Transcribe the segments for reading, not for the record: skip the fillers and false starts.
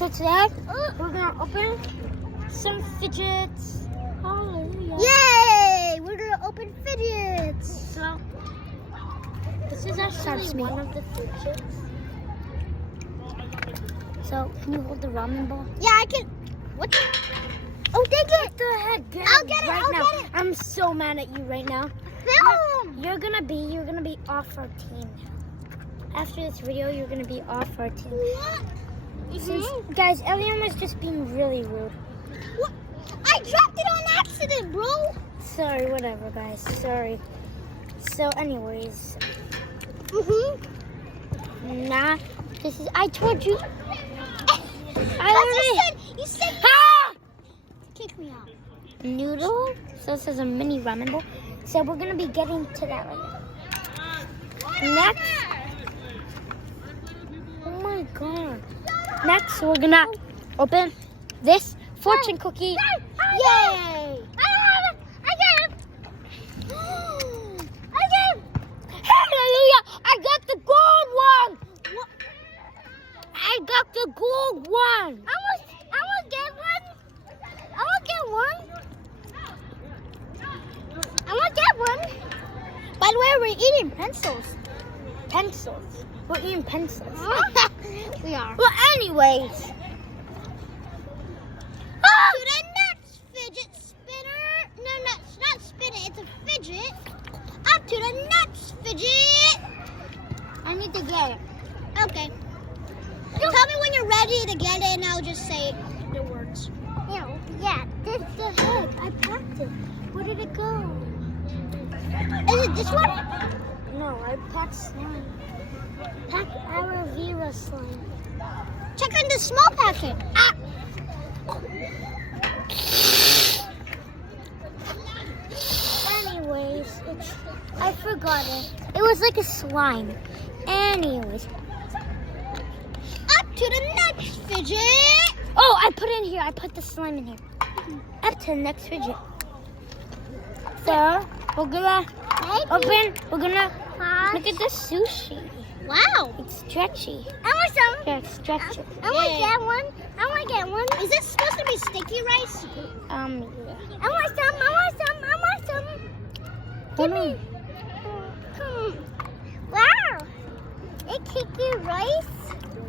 So today, we're going to open some fidgets. Hallelujah. Yay! We're going to open fidgets. So, this is actually one of the fidgets. So, can you hold the ramen ball? Yeah, I can. What the? Oh, take it. What the heck? I'll get it. I'll now. get it. I'm so mad at you right now. Film. You're gonna be off our team. After this video, you're gonna be off our team. What? Guys, Elian was just being really rude. What? I dropped it on accident, bro. Sorry, whatever, guys. Sorry. So, anyways. Nah, this is. I told you. You said. Ah! Kick me out. Noodle. So this is a mini ramen bowl. So we're gonna be getting to that right now. Next. Oh my god. Next, we're gonna open this fortune cookie. Yay! I got it. Hallelujah! I got the gold one. What? I got the gold one. I will get one. I will get one. I will get one. By the way, we're eating pencils. Pencils. We're eating pencils. We are. Well, anyways. To the next fidget spinner. No, it's not spinner. It's a fidget. Up to the next fidget. I need to get it. Okay. Tell me when you're ready to get it, and I'll just say the words. Yeah, this is the heck. I packed it. Where did it go? Is it this one? No, I packed slime. Pack aloe vera slime. Check on the small packet. Ah. Anyways, I forgot it. It was like a slime. Anyways. Up to the next fidget. Oh, I put it in here. I put the slime in here. Up to the next fidget. So, we're gonna open. We're gonna look at the sushi. Wow. It's stretchy. I want some. Yeah, it's stretchy. I want to get one. I want to get one. Is this supposed to be sticky rice? Yeah. I want some. I want some. I want some. Give me. Wow. It's sticky rice.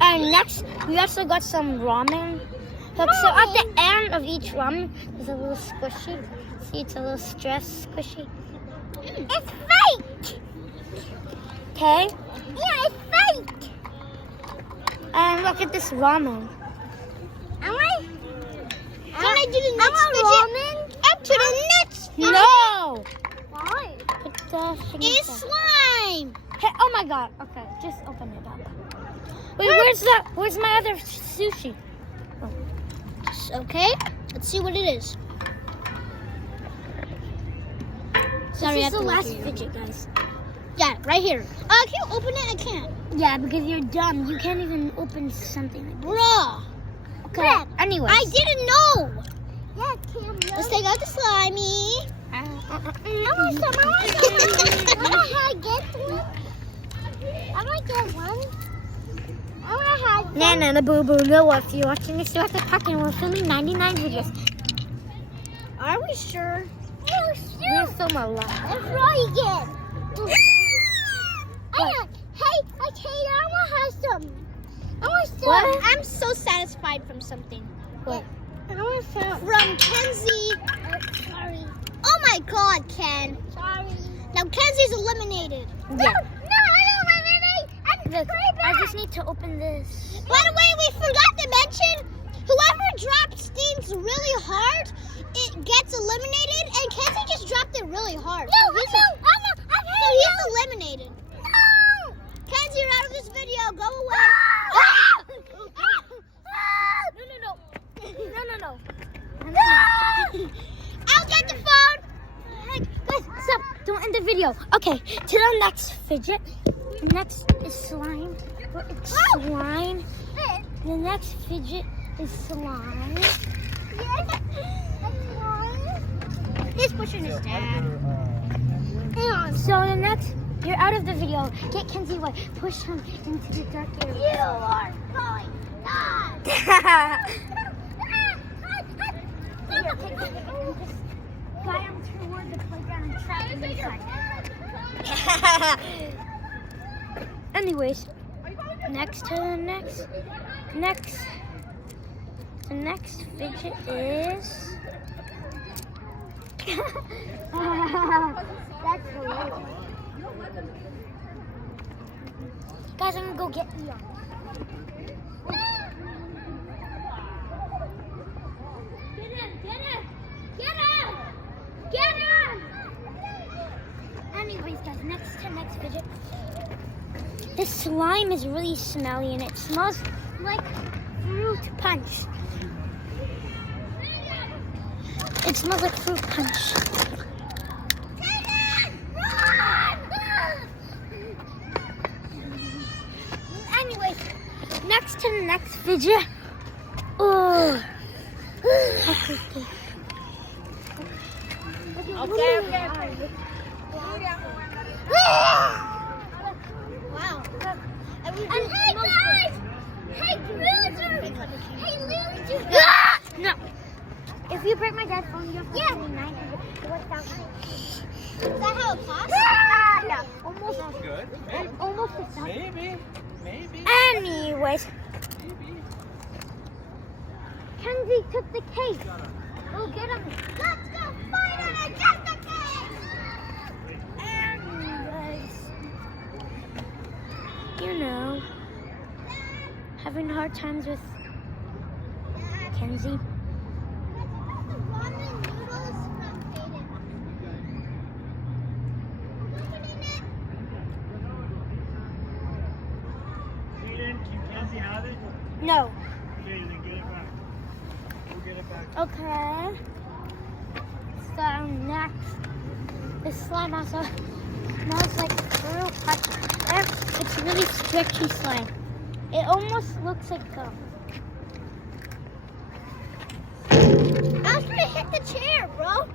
And next, we also got some ramen. So at the end of each ramen, there's a little squishy. See, it's a little stress squishy. It's fake. Okay. Yeah, it's fake. And look at this ramen. Can I do the next fidget? Up to the next fidget. No. Why? Put the thing It's inside. slime. Hey, oh my god. Okay, just open it up. Wait, where's my other sushi? Okay, let's see what it is. Sorry, This I is have the to last look here. fidget, guys. Yeah, right here. Can you open it? I can't. Yeah, because you're dumb. You can't even open something like this. Bruh. Okay, anyways. I didn't know. Yeah, Cam. Let's take out the slimy. I want some. I want some. I want to get one. I want to get one. I want to have some. Nana, boo boo. No, if you're watching this, you're at the park and we're filming 99 videos. Are we sure? We're filming a lot. Let's try again. Hey, I want to have some. I want some. What? I'm so satisfied from something. What? I want some. From Kenzie. Sorry. Oh my God, Ken. Sorry. Now Kenzie's eliminated. Yeah. No, I don't eliminate. Look, I just need to open this. By the way, we forgot to mention, whoever drops things really hard, it gets eliminated, and Kenzie just dropped it really hard. So he's eliminated. No! Kenzie, you're out of this video. Go away. No. I'll get the phone. Guys, stop. Don't end the video. Okay, to the next fidget. The next is slime. It's slime. The next fidget is slime. He's pushing his dad. So the next, you're out of the video. Get Kenzie away. Push him into the dark area. You are going. Guy on toward the playground and trap him inside. Anyways, next to the next fidget is. That's hilarious. Guys, I'm gonna go get Eon. Get him! Anyways, guys, next fidget. This slime is really smelly and it smells like fruit punch. It smells like fruit punch. Anyways, next to the next fidget. Oh, how creepy. Okay. Wow. And hey guys! Hey loser! Hey loser! No. If you break my dad's phone, you have to pay me $900. Is that how it costs? Yeah. Almost. Good. Almost a thousand. Maybe. Anyways, Kenzie took the case. We'll get him. Let's go find it and get the cake! Anyways, you know, having hard times with Kenzie. The ramen noodles from Hayden. Can Kenzie have it? No. Okay, then get it back. We'll get it back. Okay. So next, this slime also smells like fruit punch. It's really stretchy slime. It almost looks like gum. I was gonna hit the chair, bro.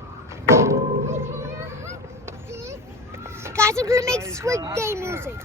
Guys, I'm gonna make Squid Game music.